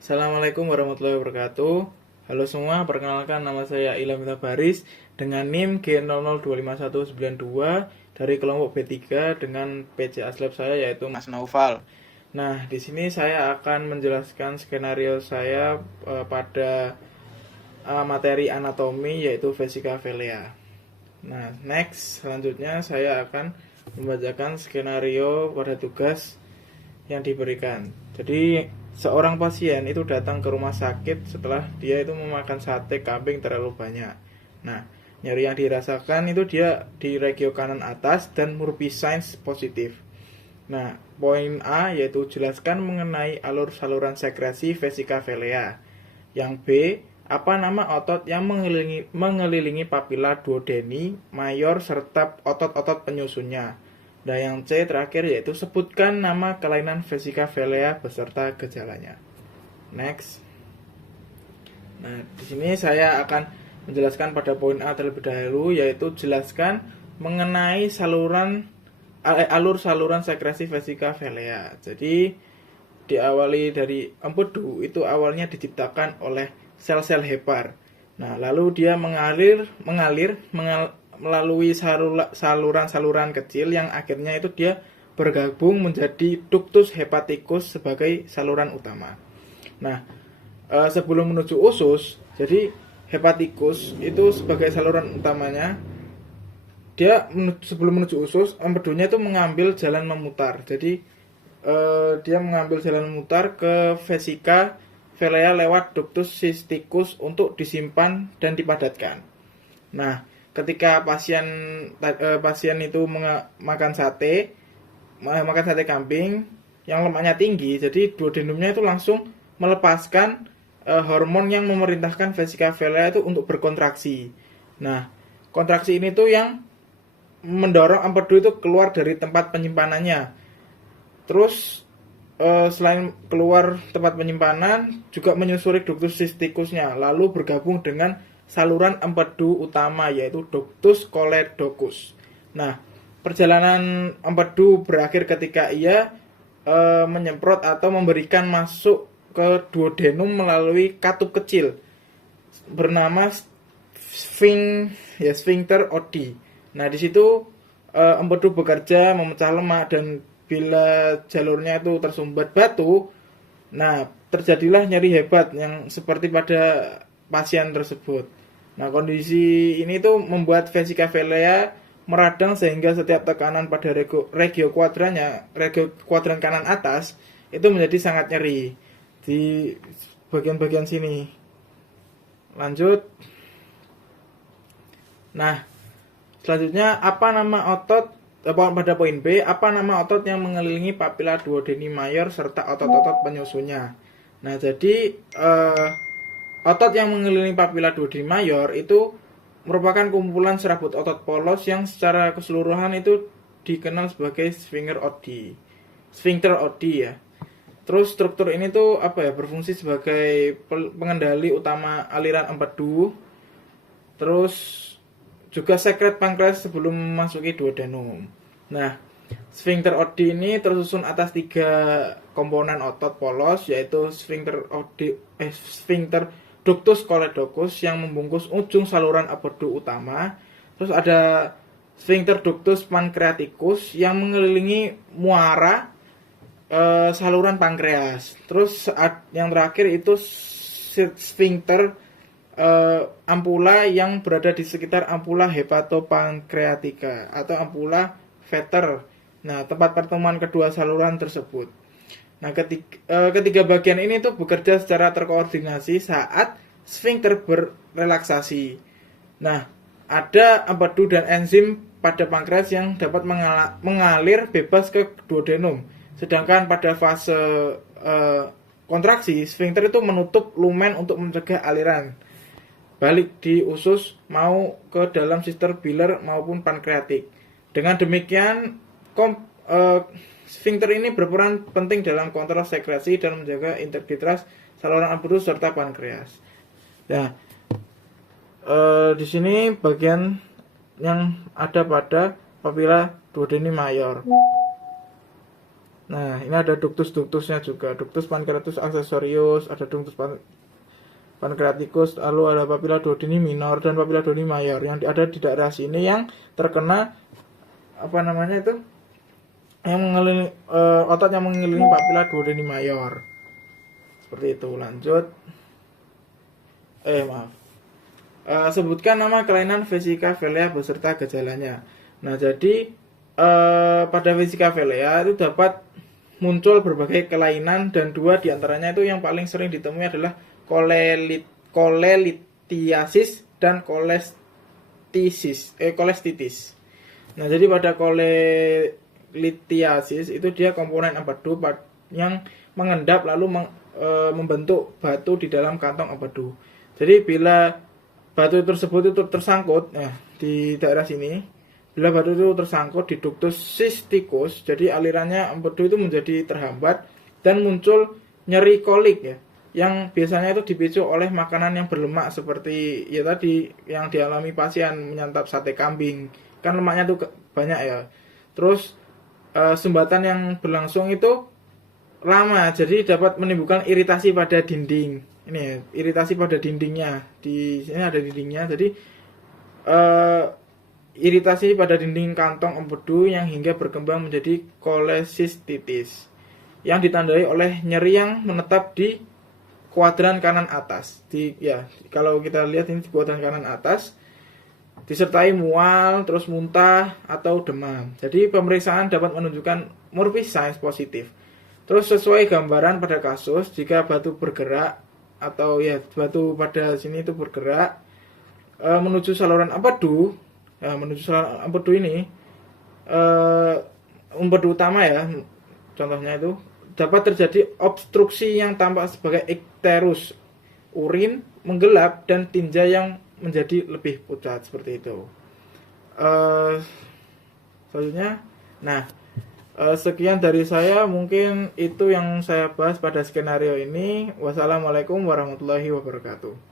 Assalamualaikum warahmatullahi wabarakatuh. Halo semua, perkenalkan nama saya Ilham Baris dengan NIM G00259192 dari kelompok B3 dengan PC Aslab saya yaitu Mas Naufal. Nah, di sini saya akan menjelaskan skenario saya pada materi anatomi yaitu vesika velea. Nah, next selanjutnya saya akan membacakan skenario pada tugas yang diberikan. Jadi seorang pasien itu datang ke rumah sakit setelah dia itu memakan sate kambing terlalu banyak. Nah, nyeri yang dirasakan itu dia di regio kanan atas dan Murphy signs positif. Nah, poin A yaitu jelaskan mengenai alur saluran sekresi vesika velea. Yang B, apa nama otot yang mengelilingi papila duodeni mayor serta otot-otot penyusunnya. Dan yang C terakhir yaitu sebutkan nama kelainan vesika velea beserta gejalanya. Next. Nah, di sini saya akan menjelaskan pada poin A terlebih dahulu yaitu jelaskan mengenai alur saluran sekresi vesika velea. Jadi diawali dari empedu itu awalnya diciptakan oleh sel-sel hepar. Nah, lalu dia mengalir melalui saluran-saluran kecil yang akhirnya itu dia bergabung menjadi ductus hepaticus sebagai saluran utama. Nah, sebelum menuju usus, jadi hepaticus itu sebagai saluran utamanya, dia sebelum menuju usus, empedunya itu mengambil jalan memutar. Jadi dia mengambil jalan memutar ke vesika velea lewat ductus cysticus untuk disimpan dan dipadatkan. Nah, ketika pasien itu makan sate kambing yang lemaknya tinggi, jadi duodenumnya itu langsung melepaskan hormon yang memerintahkan vesika velea itu untuk berkontraksi. Nah, kontraksi ini tuh yang mendorong empedu itu keluar dari tempat penyimpanannya. Terus selain keluar tempat penyimpanan juga menyusuri ductus cysticusnya, lalu bergabung dengan saluran empedu utama yaitu ductus choledocus. Nah, perjalanan empedu berakhir ketika ia menyemprot atau memberikan masuk ke duodenum melalui katup kecil bernama sphincter Oddi. Nah, di situ empedu bekerja memecah lemak dan bila jalurnya itu tersumbat batu, nah terjadilah nyeri hebat yang seperti pada pasien tersebut. Nah, kondisi ini tuh membuat vesika velea meradang sehingga setiap tekanan pada regio kuadran kanan atas itu menjadi sangat nyeri di bagian-bagian sini. Lanjut. Nah, selanjutnya apa nama otot pada poin B, apa nama otot yang mengelilingi papila duodeni mayor serta otot-otot penyusunnya. Nah, jadi otot yang mengelilingi papila duodeni mayor itu merupakan kumpulan serabut otot polos yang secara keseluruhan itu dikenal sebagai sphincter Oddi ya. Terus struktur ini tuh berfungsi sebagai pengendali utama aliran empedu. Terus juga sekret pankreas sebelum memasuki duodenum. Nah, sphincter Oddi ini tersusun atas 3 komponen otot polos yaitu sphincter ductus choledocus yang membungkus ujung saluran empedu utama. Terus ada sphincter ductus pancreaticus yang mengelilingi muara saluran pankreas. Terus yang terakhir itu sphincter ampula yang berada di sekitar ampula hepatopankreatika atau ampula Vetter. Nah, tempat pertemuan kedua saluran tersebut. Nah, ketiga bagian ini tuh bekerja secara terkoordinasi saat sphincter berrelaksasi. Nah, ada empedu dan enzim pada pankreas yang dapat mengalir bebas ke duodenum. Sedangkan pada fase kontraksi, sphincter itu menutup lumen untuk mencegah aliran balik di usus mau ke dalam sistem biliar maupun pankreatik. Dengan demikian, sphincter ini berperan penting dalam kontrol sekresi dan menjaga integritas saluran empedu serta pankreas. Nah, di sini bagian yang ada pada papila duodeni mayor. Nah, ini ada ductus-ductusnya juga. Ductus pancreatus accessorius, ada ductus pancreaticus, lalu ada papilla duodeni minor dan papilla duodeni mayor yang ada di daerah sini yang terkena apa namanya itu? Yang mengelilingi otot yang mengelilingi papilla duodeni mayor. Seperti itu. Lanjut. Maaf. Sebutkan nama kelainan vesicavalia beserta gejalanya. Nah, jadi pada vesicavalia itu dapat muncul berbagai kelainan dan dua diantaranya itu yang paling sering ditemui adalah kolelithiasis dan kolestitis. Nah, jadi pada kolelithiasis itu dia komponen empedu yang mengendap lalu membentuk batu di dalam kantong empedu. Jadi bila batu tersebut itu tersangkut, di daerah sini. Bila batu itu tersangkut di ductus cysticus, jadi alirannya empedu itu menjadi terhambat dan muncul nyeri kolik ya, yang biasanya itu dipicu oleh makanan yang berlemak seperti ya tadi yang dialami pasien menyantap sate kambing, kan lemaknya tuh banyak ya. Terus sumbatan yang berlangsung itu lama, jadi dapat menimbulkan iritasi pada dinding. Ini ya, iritasi pada dindingnya. Di sini ada dindingnya, jadi iritasi pada dinding kantong empedu yang hingga berkembang menjadi kolesistitis yang ditandai oleh nyeri yang menetap di kuadran kanan atas. Kalau kita lihat ini di kuadran kanan atas disertai mual, terus muntah atau demam. Jadi pemeriksaan dapat menunjukkan Murphy signs positif. Terus sesuai gambaran pada kasus, jika batu bergerak atau batu pada sini itu bergerak menuju saluran empedu. Menuju saluran empedu ini empedu utama ya, contohnya itu dapat terjadi obstruksi yang tampak sebagai ikterus, urin menggelap dan tinja yang menjadi lebih pucat seperti itu. Selanjutnya, sekian dari saya, mungkin itu yang saya bahas pada skenario ini. Wassalamualaikum warahmatullahi wabarakatuh.